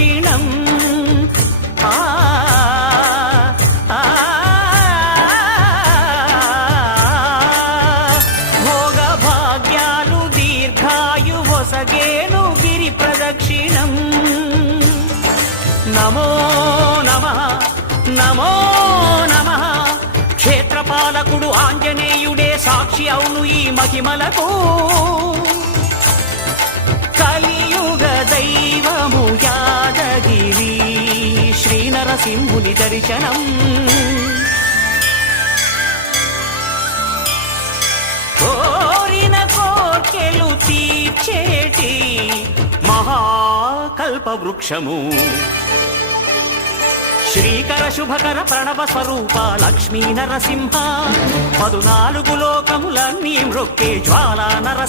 ప్రదక్షిణం భోగ భాగ్యాలు దీర్ఘాయు వసగేను గిరి ప్రదక్షిణం నమో నమః నమో నమః క్షేత్రపాలకుడు ఆంజనేయుడే సాక్షి అవును ఈ మహిమలకు కలియుగ దైవము యాదగిరి శ్రీ నరసింహుని దర్శనం కోరిన కోర్కెలు తీర్చేటి మహాకల్ప వృక్షము శ్రీకర శుభకర ప్రణవ స్వరూప లక్ష్మీ నరసింహ 14 లోకములన్నీ మృక్కే జ్వాలా నరసింహ